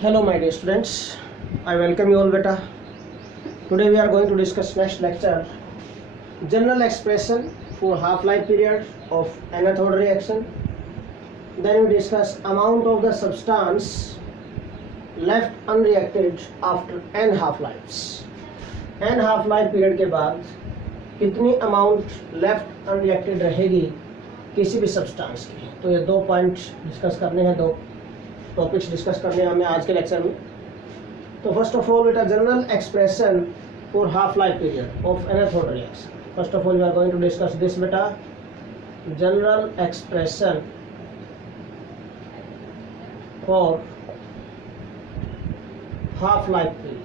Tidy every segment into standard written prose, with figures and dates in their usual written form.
Hello my dear students, I welcome you all beta. Today we are going to discuss next lecture, general expression for half-life period of nth order reaction. Then we discuss amount of the substance left unreacted after n half-lives. n half-life period के बाद कितनी amount left unreacted रहेगी किसी भी substance की। तो ये दो पॉइंट डिस्कस करने हैं, दो टॉपिक्स डिस्कस करने हैं हमें आज के लेक्चर में। तो फर्स्ट ऑफ ऑल बेटा general expression for half life period of nth order reaction. First of all we are going to discuss this बेटा, general expression for half life period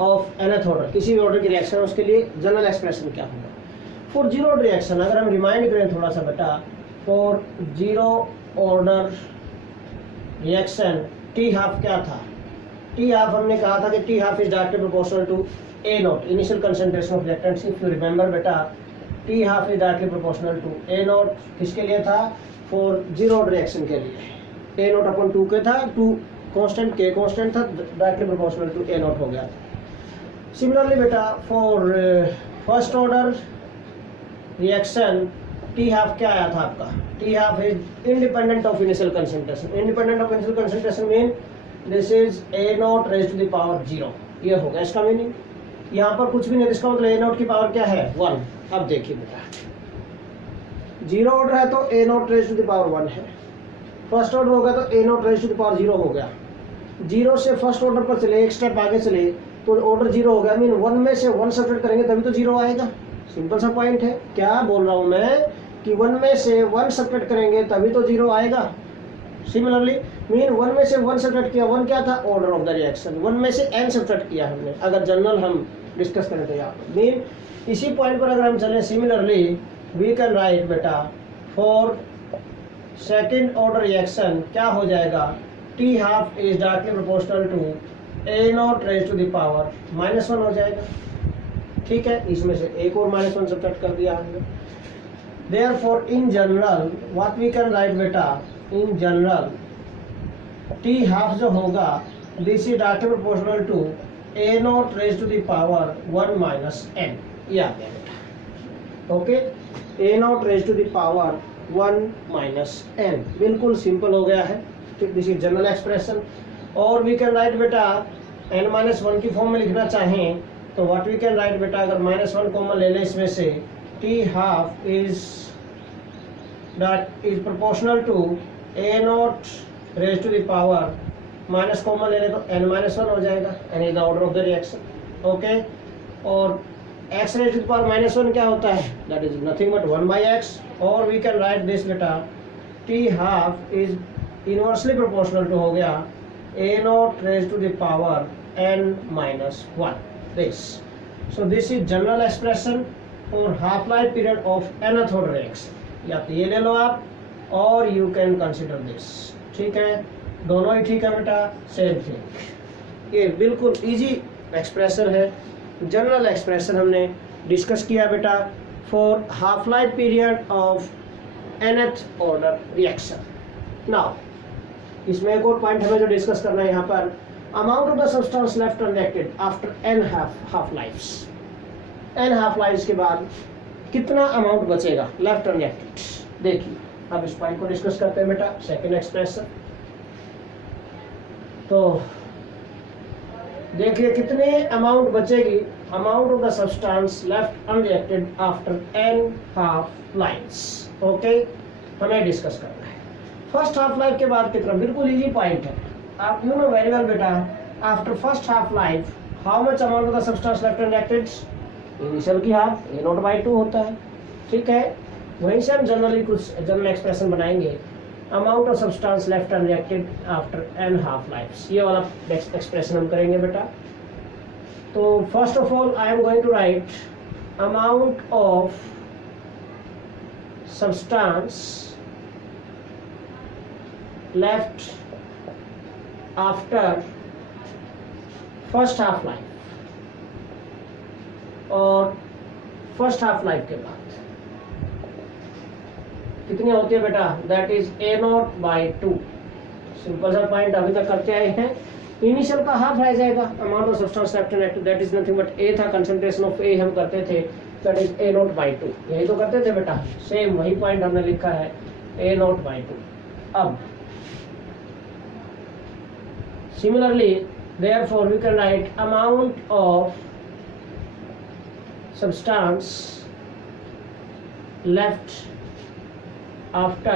of nth order, किसी भी order की reaction है उसके लिए general expression क्या होगा। For zero order reaction अगर हम रिमाइंड करें थोड़ा सा बेटा, for zero order reaction T half क्या था। टी हाफ हमने कहा था कि T half is directly proportional to A naught, initial concentration of reactants. If you remember बेटा, T half is directly proportional to A naught. किसके लिए था? फॉर जीरो ऑर्डर रिएक्शन के लिए। ए नॉट अपॉन टू के था, two constant के constant था, directly proportional to A naught हो गया था। सिमिलरली बेटा for first order reaction T half क्या आया था आपका? T half is independent of initial concentration. Independent of initial concentration mean this is a naught raise to the power zero. ये हो गया इसका मीनिंग। यहाँ पर कुछ भी नहीं, इसका मतलब ए नॉट की पावर क्या है? वन। अब देखिए बेटा, जीरो ऑर्डर है तो A naught raise to the power one है। फर्स्ट ऑर्डर होगा तो A naught raise to the power zero हो गया। जीरो से फर्स्ट ऑर्डर पर चले, एक स्टेप आगे चले तो ऑर्डर जीरो हो गया। मीन वन में से वन सब्ट्रैक्ट करेंगे तभी तो जीरो आएगा। सिंपल सा पॉइंट है। क्या बोल रहा हूं मैं कि वन में से वन सब्ट्रैक्ट करेंगे तभी तो जीरो आएगा। सिमिलरली मीन वन में से वन सब्ट्रैक्ट किया, वन क्या था? Order of the reaction. One में से एन सब्ट्रैक्ट किया हमने, अगर जनरल हम डिस्कस करें तो यहाँ पर मीन इसी पॉइंट पर अगर हम चलें, सिमिलरली वी कैन राइट बेटा फॉर सेकेंड ऑर्डर रिएक्शन क्या हो जाएगा? T half is directly proportional to A naught raise to the power minus one हो जाएगा। ठीक है, इसमें से एक और माइनस वन सब्ट्रैक्ट कर दिया हमने। Therefore, in general, what we can write बेटा, in general, t half जो होगा, this is directly proportional to a naught raised to the power 1 minus n. ये आ गया बेटा। Okay, a naught raised to the power 1 minus n, बिल्कुल simple हो गया है। ठीक, दिस इज जनरल एक्सप्रेशन। और वी कैन राइट बेटा n माइनस वन की फॉर्म में लिखना चाहें तो व्हाट वी कैन राइट बेटा, अगर माइनस वन कॉमन ले लें इसमें से, t half is that is proportional to a naught raised to the power minus common ले लें तो n माइनस वन हो जाएगा। n is the order of the reaction. Okay, और x raised to the power minus one क्या होता है? that is nothing but 1 by x. और we can write this बेटा, t half is inversely proportional to हो गया a naught raised to the power n minus 1. this. so this is general expression और half life period of nth order reaction. या तो ये ले लो आप, और यू कैन कंसिडर दिस। ठीक है, दोनों ही ठीक है बेटा, सेम थिंग। ये बिल्कुल इजी एक्सप्रेशन है, जनरल एक्सप्रेशन हमने डिस्कस किया बेटा for half life period of nth order reaction. Now इसमें एक और पॉइंट हमें जो डिस्कस करना है यहाँ पर, amount of the substance left unreacted after n half lifes. n half life के बाद कितना अमाउंट बचेगा लेफ्ट अनरिएक्टेड। देखिए अब इस पॉइंट को डिस्कस करते हैं बेटा, सेकंड एक्सप्रेशन। तो देखिए कितने अमाउंट बचेगी, amount of the substance left unreacted after n half lifes. Okay, हमें डिस्कस करना है फर्स्ट हाफ लाइफ के बाद कितना। बिल्कुल इजी पॉइंट है, आप यू नो वेरी वेल बेटा, after first half life how much amount of the substance left unreacted? Initial की half A naught by two होता है। ठीक है, वहीं से हम जनरली कुछ जनरल एक्सप्रेशन बनाएंगे, amount of substance left unreacted after n half lifes. ये वाला एक्सप्रेशन हम करेंगे बेटा। तो first of all I am going to write amount of substance left after first half life और फर्स्ट हाफ लाइफ के बाद कितनी होती है बेटा, दैट इज A0/2। सिंपल सा पॉइंट अभी तक करते आए हैं। इनिशियल का हाफ रह जाएगा, amount of substance left and active that is nothing but A था, कंसंट्रेशन ऑफ ए हम करते थे, दैट इज A0/2। यही तो करते थे बेटा, सेम वही पॉइंट हमने लिखा है A0/2। अब similarly therefore we can write amount of substance left after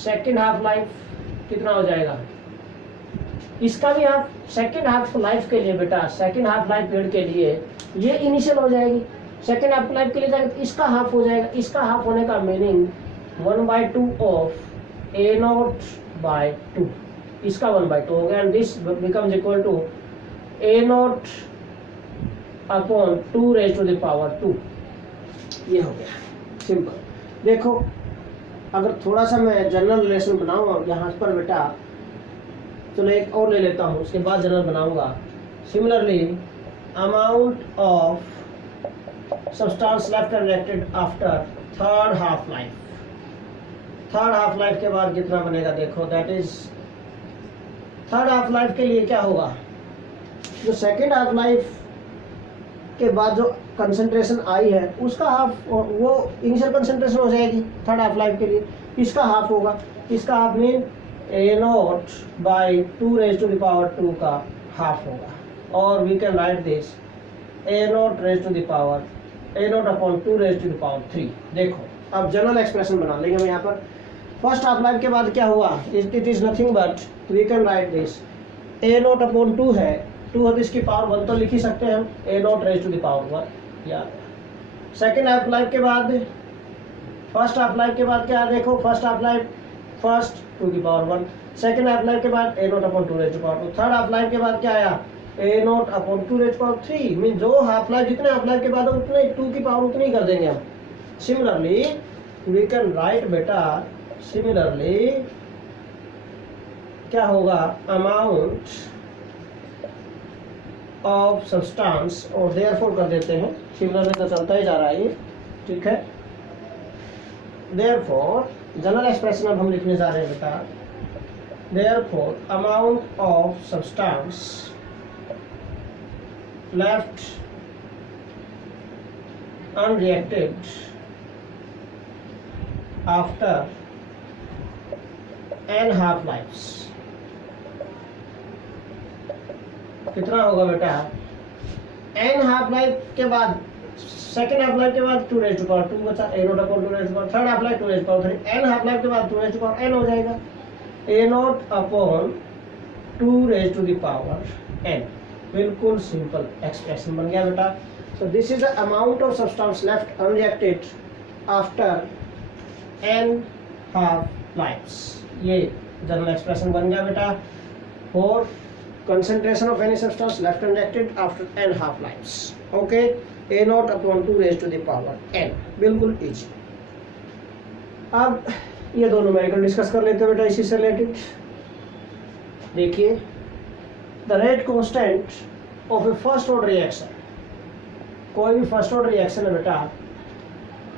second half life कितना हो जाएगा, इसका भी हाफ सेकेंड हाफ लाइफ के लिए बेटा, सेकेंड हाफ लाइफ पीरियड के लिए ये इनिशियल हो जाएगी, सेकेंड हाफ लाइफ के लिए जाएगा तो इसका हाफ हो जाएगा। इसका हाफ होने का मीनिंग 1/2 ऑफ A0/2, इसका 1/2 हो गया, and this becomes equal to A0/2⁻²। ये हो गया सिंपल। देखो अगर थोड़ा सा मैं जनरल रिलेशन बनाऊँ यहाँ पर बेटा, चलो एक और ले लेता हूँ, उसके बाद जनरल बनाऊंगा। Similarly amount of substance left and reacted after third half life, third half life के बाद कितना बनेगा, देखो that is third half life के लिए क्या होगा, जो सेकेंड हाफ लाइफ के बाद जो कंसंट्रेशन आई है उसका हाफ, वो इनिशियल कंसंट्रेशन हो जाएगी थर्ड हाफ लाइफ के लिए, इसका हाफ होगा, इसका हाफ मीन A0/2⁻² का हाफ होगा, और we can write this A0/2⁻3। देखो अब जनरल एक्सप्रेशन बना लेंगे हम यहाँ पर। फर्स्ट हाफ लाइफ के बाद क्या हुआ, it is nothing but we can write this A0/2 है, 2 है तो इसकी पावर 1 तो लिख ही सकते हैं हम, A0⁻1 या। सेकेंड हाफ लाइफ के बाद, फर्स्ट हाफ लाइफ के बाद क्या है, देखो first half life first 2⁻1, second half life के बाद A0/2⁻2, थर्ड हाफ लाइफ के बाद क्या आया A0/2⁻3। मीन जो हाफ लाइफ, जितने हाफ लाइफ के बाद उतने 2 की पावर उतनी कर देंगे हम। सिमिलरली वी कैन राइट बेटा, सिमिलरली क्या होगा, अमाउंट ऑफ सब्सटेंस, और देयरफॉर कर देते हैं, सिमिलरली तो चलता ही जा रहा है ये, ठीक है। देयरफॉर जनरल एक्सप्रेशन अब हम लिखने जा रहे हैं बेटा, therefore amount of substance left unreacted after n half lifes, कितना होगा बेटा, n हाफ लाइफ के बाद, सेकेंड हाफ लाइफ के बाद 2⁻2 बचा, A0/2⁻, third half life 2⁻3, n half life के बाद 2⁻n हो जाएगा, A0/2⁻n। बिल्कुल सिंपल एक्सप्रेशन बन गया बेटा। So this is the amount of substance left unreacted after n half lifes. ये जनरल एक्सप्रेशन बन गया बेटा for concentration of any substance left unreacted after n half lives। okay, A0/2⁻n, बिल्कुल easy. अब ये दो न्यूमेरिकल डिस्कस कर लेते हैं बेटा इसी से रिलेटेड। देखिए the rate constant of A first order reaction, कोई भी फर्स्ट ऑर्डर रिएक्शन है बेटा,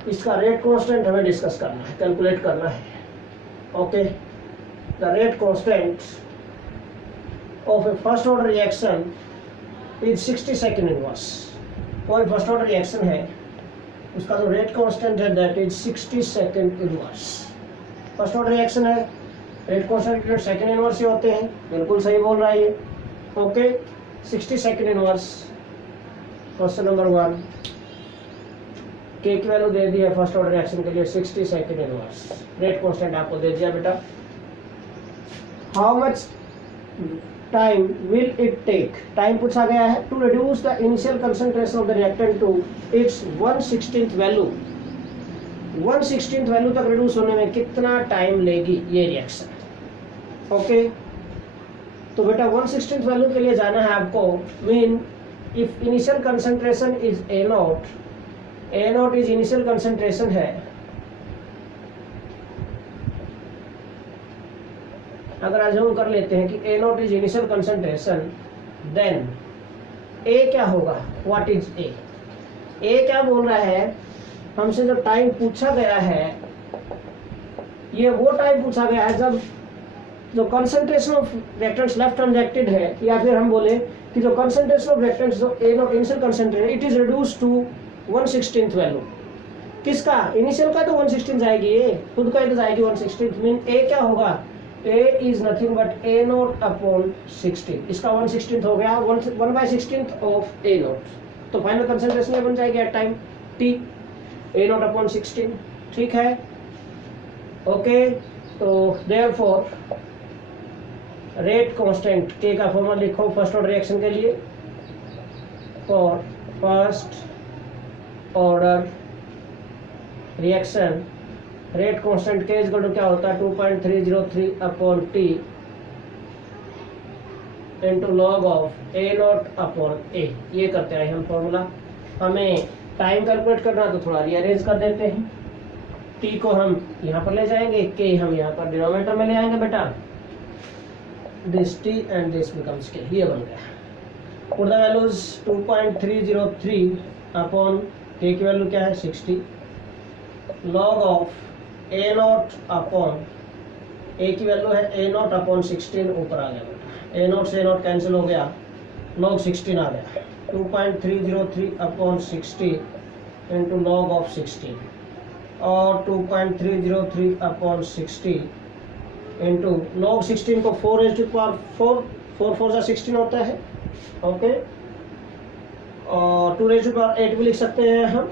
इसका रेट कांस्टेंट हमें डिस्कस करना है, कैलकुलेट करना है। Okay, the rate constant of a first order reaction is 60 second inverse। कोई फर्स्ट ऑर्डर रिएक्शन है, उसका जो रेट कांस्टेंट है that is 60 second inverse. First order reaction है, रेट कांस्टेंट सेकंड इनवर्स ही होते हैं, बिल्कुल सही बोल रहा है ये। Okay, 60 second inverse, question number 1। के की वैल्यू दे दी है फर्स्ट ऑर्डर रिएक्शन के लिए 60 सेकंड इनवर्स, रेट कांस्टेंट आपको दे दिया बेटा। How much time will it take, time पूछा गया है to reduce the initial concentration of the reactant to its 1/16 value. 1/16 value तक रिड्यूस होने में कितना टाइम लेगी ये रिएक्शन। ओके, तो बेटा 1/16 वैल्यू के लिए जाना है आपको। Mean if initial concentration is A0, A0 is initial concentration है, अगर अज्यूम कर लेते हैं कि A0 is initial concentration, then A क्या होगा, व्हाट इज A? A क्या बोल रहा है हमसे, जब टाइम पूछा गया है ये वो टाइम पूछा गया है जब जो concentration of reactants left unreacted है, या फिर हम बोले कि जो कंसंट्रेशन ऑफ रिएक्टेंट्स जो A naught initial concentration it is reduce to 1/16 value. किसका? इनिशियल का तो 1/16 जाएगी, ये खुद का तो जाएगी 1/16। मीन ए क्या होगा? A is nothing but A naught upon 16। इसका 1/16 हो गया, 1/16 ऑफ ए नॉट। तो फाइनल कंसंट्रेशन बन जाएगी at time T A naught upon 16। ठीक है, ओके। तो देयरफॉर रेट कांस्टेंट के का फॉर्मूला लिखो फर्स्ट ऑर्डर रिएक्शन के लिए। For first order reaction rate constant k equal to क्या होता है? 2.303 upon T into log of A naught upon A. ये करते हैं हम फॉर्मूला। हमें टाइम कैलकुलेट करना तो थोड़ा रीअरेंज कर देते हैं। टी को हम यहाँ पर ले जाएंगे, के हम यहाँ पर डिनोमिनेटर में ले आएंगे बेटा। This T and this becomes के, ये बन गया। पुट द वैल्यूज 2.303 अपॉन के की वैल्यू क्या है? 60 log of A naught upon A की वैल्यू है ए नॉट अपॉन 16 ऊपर आ गया बेटा। ए नॉट से ए नॉट कैंसिल हो गया, लॉग 16 आ गया। 2.303 अपॉन 60 इंटू लॉग ऑफ 16 और 2.303 अपॉन 60 इंटू लॉग 16 को 4 raised to power 4 4 4 16 होता है, ओके। और 2 raised to power 8 भी लिख सकते हैं हम।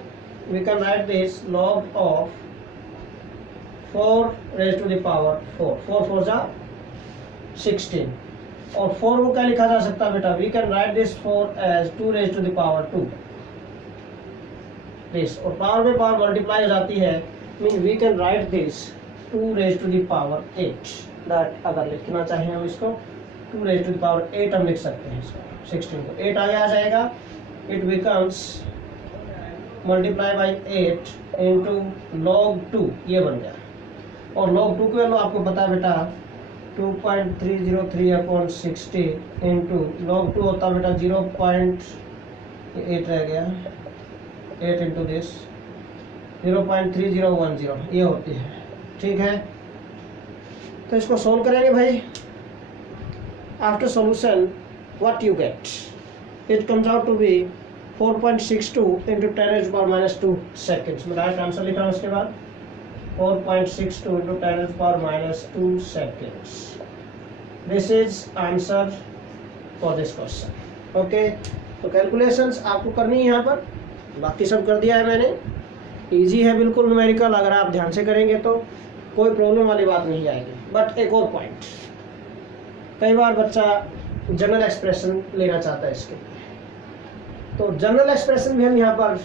We can write this log of 4 raised to the power 4 4 4 जा 16। और 4 को क्या लिखा जा सकता है बेटा? We can write this 4 as 2 raised to the power 2 this. और पावर में पावर मल्टीप्लाई हो जाती है, mean we can write this 2 raised to the power 8 that. अगर लिखना चाहें हम इसको 2 raised to the power 8 हम लिख सकते हैं इसको। 16 को 8 आगे आ जाएगा, it becomes multiply by 8 into log 2, ये बन गया। और लॉग 2 की वैल्यू आपको पता है बेटा 2.303 अपॉन 60 इंटू लॉग 2 होता है बेटा 0.8 रह गया, 8 इंटू दिस 0.3010 ये होती है। ठीक है, तो इसको सोल्व करेंगे भाई। After solution what you get? It comes out to be 4.62 into 10⁻² seconds. मैं डायरेक्ट आंसर लिखा हूँ उसके बाद 4.62 into 10⁻² seconds. This is answer for this question, okay. तो कैलकुलेशंस आपको करनी है यहाँ पर, बाकी सब कर दिया है मैंने। इजी है बिल्कुल न्यूमेरिकल, अगर आप ध्यान से करेंगे तो कोई प्रॉब्लम वाली बात नहीं आएगी। बट एक और पॉइंट, कई बार बच्चा जनरल एक्सप्रेशन लेना चाहता है इसके, तो जनरल एक्सप्रेशन भी हम यहाँ पर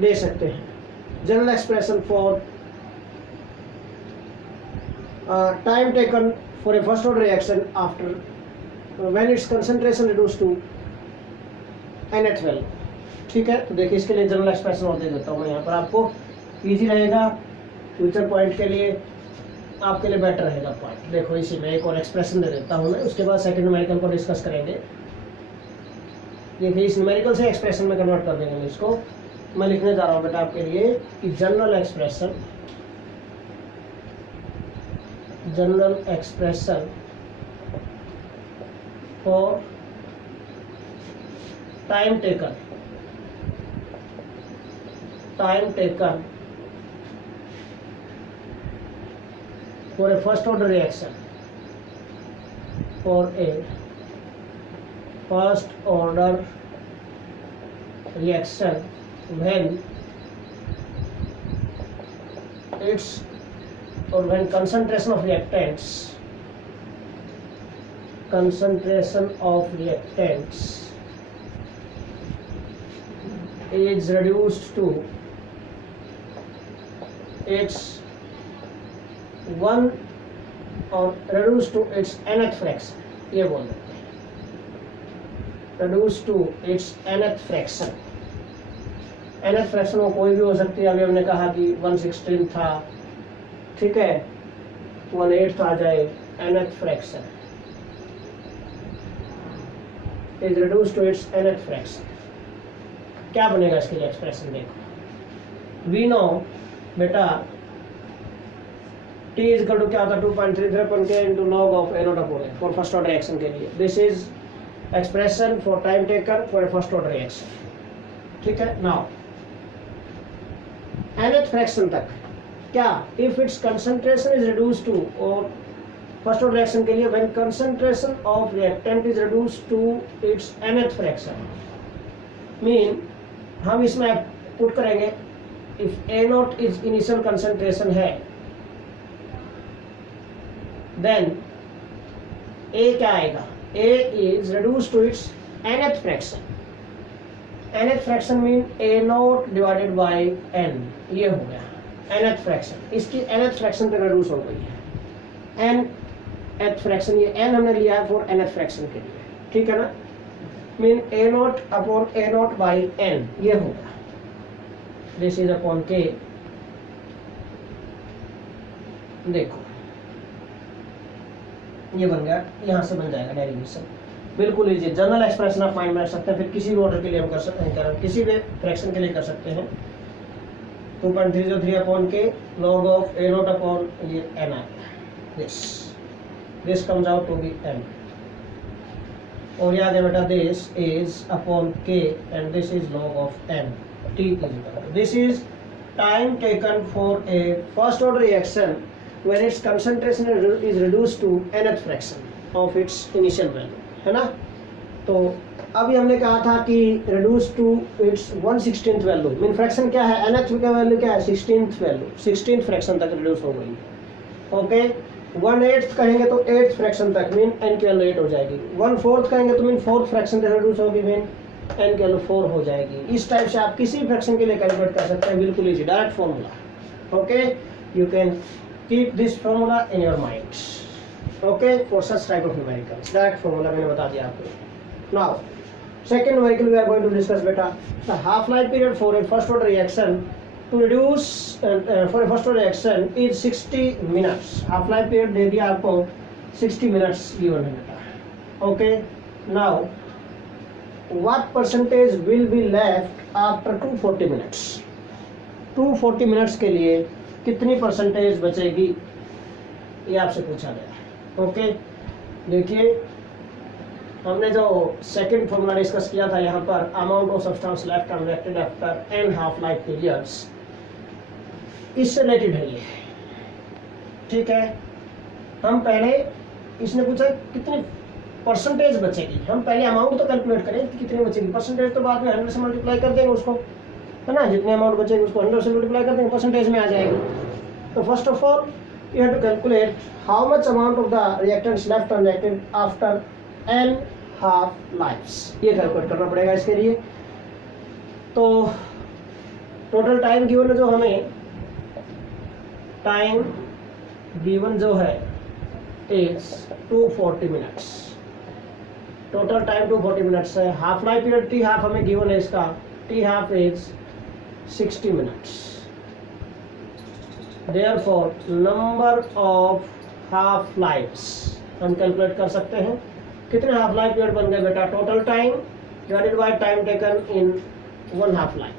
दे सकते हैं। General expression for time taken for a first order reaction after when its concentration reduce to NH value. ठीक है, तो देखिए इसके लिए जनरल एक्सप्रेशन और दे देता हूँ मैं यहाँ पर, आपको इजी रहेगा फ्यूचर पॉइंट के लिए, आपके लिए बेटर रहेगा पॉइंट। देखो इसी में एक और एक्सप्रेशन दे देता हूँ मैं, उसके बाद सेकंड न्यूमेरिकल को डिस्कस करेंगे। देखिए इस न्यूमेरिकल से एक्सप्रेशन में कन्वर्ट कर देंगे इसको। मैं लिखने जा रहा हूँ बेटा आपके लिए कि general expression for time taken for a first order reaction when when concentration of reactants is reduced to its one और reduced to its nth fraction, ये बोल देते हैं reduced to its nth fraction। nth fraction वो कोई भी हो सकती है। अभी हमने कहा कि 1/16 था, ठीक है, 1/8 आ जाए। nth fraction is reduced to its nth fraction। क्या बनेगा इसके लिए एक्सप्रेशन? देखो वी नो बेटा टी इज इक्वल टू क्या होता है 2.33 upon k into log of A naught upon a for first order reaction के लिए. This is expression for time taken for first order reaction. ठीक है. नाउ nth फ्रैक्शन तक क्या if its concentration is reduce to, और first order reaction के लिए when concentration of reactant is reduce to its nth fraction, mean हम इसमें put करेंगे if A naught is initial concentration है देन ए क्या आएगा, A is reduce to its nth fraction. nth fraction mean A naught divided by n, ये हो गया nth fraction. इसकी nth फ्रैक्शन पे रिड्यूस हो गई है. nth फ्रैक्शन ये n हमने लिया है फॉर nth फ्रैक्शन के लिए. ठीक है ना. Mean A naught upon A naught by n, ये होगा दिस इज अपॉन के. देखो ये बन गया, यहां से बन जाएगा डेरिवेशन. बिल्कुल इजी. जनरल एक्सप्रेशन आप माइंड में रख सकते हैं. फिर किसी भी ऑर्डर के लिए हम कर सकते हैं, किसी भी फ्रैक्शन के लिए कर सकते हैं. 2.303 upon k log of A naught upon ये n आ गया. This comes out to be n. और याद है बेटा this is upon k and this is log of n. t is equal to this is time taken for a first order reaction when its concentration is reduced to nth fraction of its initial value, है ना. तो अभी हमने कहा था कि reduce to its 1/16th value. Mean fraction क्या है, nth का वैल्यू क्या है 16th वैल्यू, 16th फ्रैक्शन तक रिड्यूस हो गई. ओके. 1/8 कहेंगे तो 8th फ्रैक्शन तक, मीन n की वैल्यू 8 हो जाएगी. 1/4 कहेंगे तो मीन 4th फ्रैक्शन तक रिड्यूस होगी, मीन n की वैल्यू 4 हो जाएगी. इस टाइप से आप किसी फ्रैक्शन के लिए कैलकुलेट कर सकते हैं. बिल्कुल easy direct formula. Okay. You can keep this formula in your mind, okay, for such type of numericals. Direct formula मैंने बता दिया आपको. Now second numerical we are going to discuss बेटा. The half life period for a first order reaction to reduce for a first order reaction is 60 minutes. half life period दे दिया आपको 60 minutes given है बेटा. Okay. Now what percentage will be left after 240 minutes? 240 minutes के लिए कितनी percentage बचेगी, ये आपसे पूछा गया. ओके. देखिए हमने जो सेकंड फॉर्मूला डिस्कस किया था यहाँ पर, amount of substance left unreacted after n half life periods, इससे रिलेटेड है ये. ठीक है. हम पहले इसने पूछा कितनी परसेंटेज बचेगी, हम पहले अमाउंट तो कैलकुलेट करें कि कितनी बचेगी. परसेंटेज तो बाद में 100 से मल्टीप्लाई कर देंगे उसको, है ना. जितने अमाउंट बचेगी उसको 100 से मल्टीप्लाई कर देंगे, परसेंटेज में आ जाएगी. तो first of all you have to calculate how much amount of the reactants left unreacted after n half lifes. ये कैलकुलेट करना पड़ेगा इसके लिए. तो टोटल टाइम गिवन है जो हमें, टाइम गिवन जो है is 240 minutes. Total time 240 minutes है. Half life period T half हमें गिवन है, इसका T half is 60 minutes. Therefore, number of half lives हम कैलकुलेट कर सकते हैं. कितने हाफ लाइफ पीरियड बन गए बेटा, total time divided by time taken in 1 half life.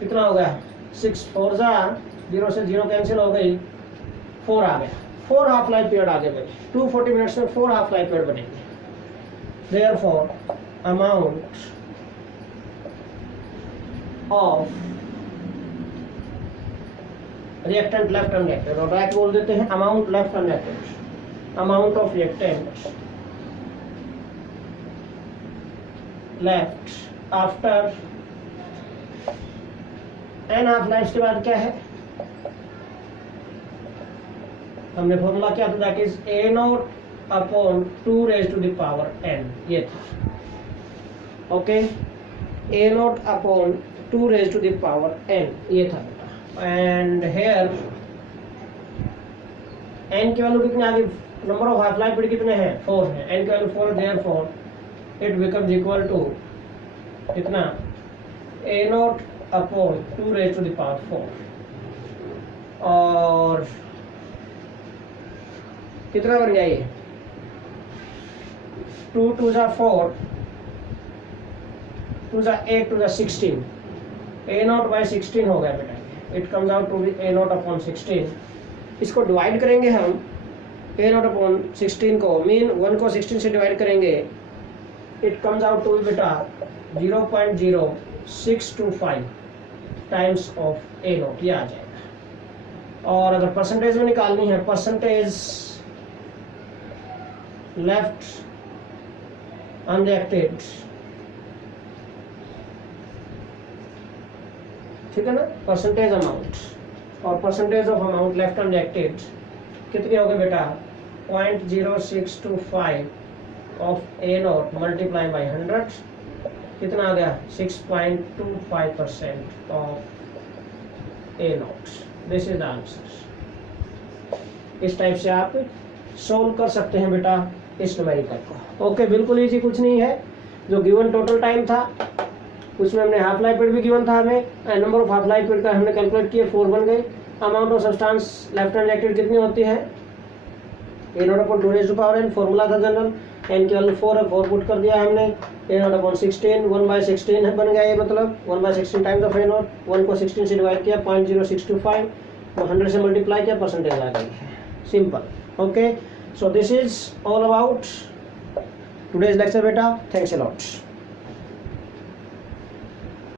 कितना हो गया 6 4 जा 0 से 0 कैंसिल हो गई, 4 आ गया. 4 हाफ लाइफ पीरियड आगे बने. 240 मिनट्स में 4 हाफ लाइफ पीरियड बनेंगे. Therefore, amount of reactant left unreacted, और डायरेक्ट बोल देते हैं amount left unreacted, amount of reactant left after n half life के बाद क्या है, हमने फॉर्मूला क्या था, that is a naught upon 2 raise to the power n. ये था. Okay. a naught upon 2 raise to the power n, ये था बेटा. एंड हेयर n की वैल्यू कितने आ गई, number of half life period कितने हैं 4 है. n की value 4, therefore it becomes equal to कितना a naught upon 2 raise to the power 4. और कितना बन गया ये 2 2 जा 4, 2 जा 8, 2 जा 16, a नॉट बाई 16 हो गया बेटा. It comes out to be a naught upon 16. इसको डिवाइड करेंगे हम ए नॉट अपॉन 16 को, मीन 1 को 16 से डिवाइड करेंगे, इट कम्स आउट टू बेटा 0.0625 टाइम्स ऑफ ए नॉट, ये आ जाएगा। और अगर परसेंटेज में निकालनी है, परसेंटेज लेफ्ट अनरिएक्टेड, ठीक है ना, परसेंटेज अमाउंट और percentage of amount left unreacted कितनी हो गई बेटा 0.0625 of A not multiply by 100, कितना आ गया 6.25% of A not. This is the answer. इस टाइप से आप सोल्व कर सकते हैं बेटा इस न्यूमेरिकल को। ओके, बिल्कुल इजी, कुछ नहीं है। जो गिवन टोटल टाइम था उसमें हमने हाफ लाइफ पीरियड भी गिवन था हमें, number of half life period का हमने कैलकुलेट किए, 4 बन गए। Amount of substance left unreacted कितनी होती है, A naught upon 2 raise to power n, formula था जनरल, n की वैल्यू 4 है, 4 पुट कर दिया हमने, ए नॉट अपॉन 16, 1/16 बन गया, ये मतलब 1/16 टाइम्स ऑफ ए नॉट, 1 को 16 से डिवाइड किया 0.0625, 100 से मल्टीप्लाई किया, परसेंटेज आ गई है, simple. Okay, so this is all about today's lecture बेटा, थैंक्स अ लॉट।